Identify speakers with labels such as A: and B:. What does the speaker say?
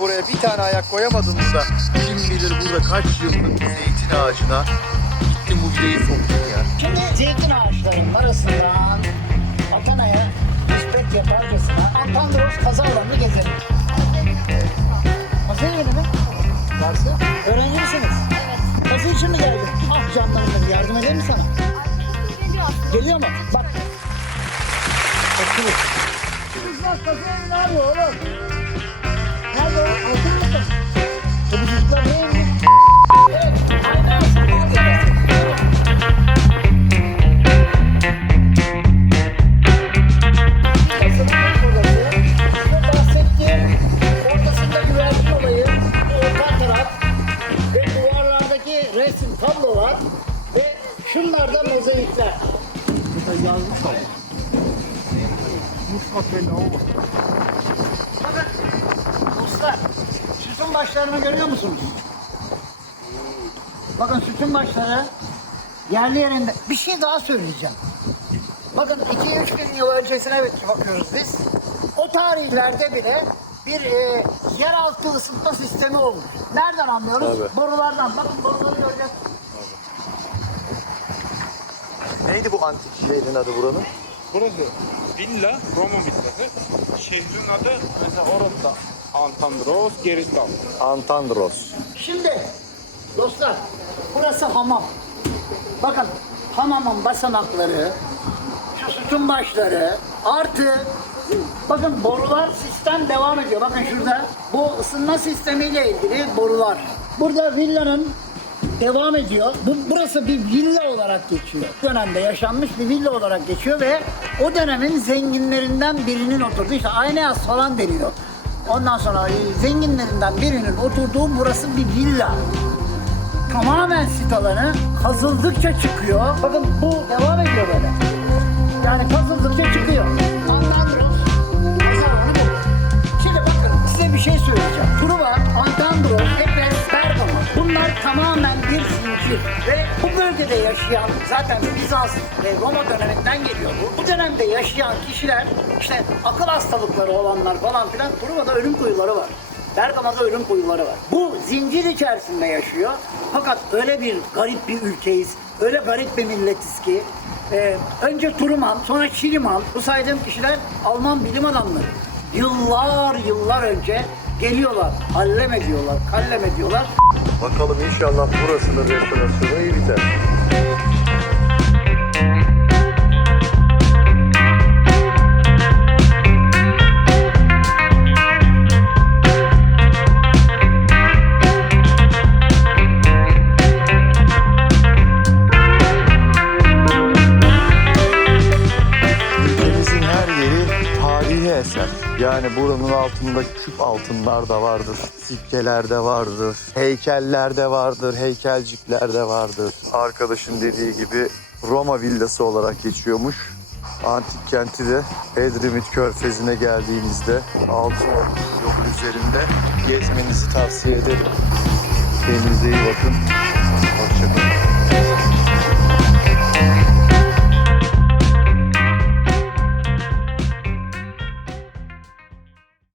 A: Buraya bir tane ayak koyamadın mı da kim bilir burada kaç yıllık zeytin ağacına gittin bu videoyu soktun ya.
B: Şimdi zeytin ağaçlarının arasından Adana'ya nispet yaparcasına Antandros kaza alanını gezelim. Hazır yeri mi? Varsa. Öğrenci misiniz? Evet. Kazı için mi geldin? Ah canlarım yardım edeyim mi sana? Geliyor mu? Bak. Bakın. Kızlar kazı evi ne yapıyor oğlum? Resim tablolar ve şunlarda mozaikler. Burada yazmış ama. Mutfak belli olma. Dostlar, sütun başlarını görüyor musunuz? Bakın sütun başları yerli yerinde. Bir şey daha söyleyeceğim. Bakın 2-3 bin yıl öncesine bakıyoruz biz. O tarihlerde bile bir e, yeraltı ısıtma sistemi olmuş. Nereden anlıyoruz?
A: Tabii.
B: Borulardan. Bakın boruları göreceğiz.
A: Neydi bu antik şehrin adı buranın?
C: Burası villa, Roma villası. Şehrin adı mesela orası da Antandros, Geristan.
A: Antandros.
B: Şimdi dostlar burası hamam. Bakın hamamın basamakları, şu sütun başları artı bakın borular sistem devam ediyor. Bakın şurada bu ısınma sistemiyle ilgili borular. Burada villanın devam ediyor. Bu, burası bir villa olarak geçiyor. Bu dönemde yaşanmış bir villa olarak geçiyor ve o dönemin zenginlerinden birinin oturduğu işte Aynayaz falan deniyor. Ondan sonra zenginlerinden birinin oturduğu burası bir villa. Tamamen sit alanı kazıldıkça çıkıyor. Bakın bu devam ediyor böyle. Yani kazıldıkça çıkıyor. Zincir. Ve bu bölgede yaşayan zaten Bizans ve Roma döneminden geliyor bu. Bu dönemde yaşayan kişiler işte akıl hastalıkları olanlar falan filan Truva'da ölüm kuyuları var. Bergama'da ölüm kuyuları var. Bu zincir içerisinde yaşıyor. Fakat öyle bir garip bir ülkeyiz. Öyle garip bir milletiz ki e, önce Truman, sonra Şiliman, bu saydığım kişiler Alman bilim adamları. Yıllar yıllar önce geliyorlar, hallem ediyorlar, kallem ediyorlar.
A: Bakalım inşallah burasının restorasyonu iyi biter. Eser. Yani buranın altında küp altınlar da vardır. Sikkeler de vardır. Heykeller de vardır. Heykelcikler de vardır. Arkadaşın dediği gibi Roma villası olarak geçiyormuş. Antik kenti de Edremit Körfezi'ne geldiğinizde altın yol üzerinde gezmenizi tavsiye ederim. Kendinize iyi bakın.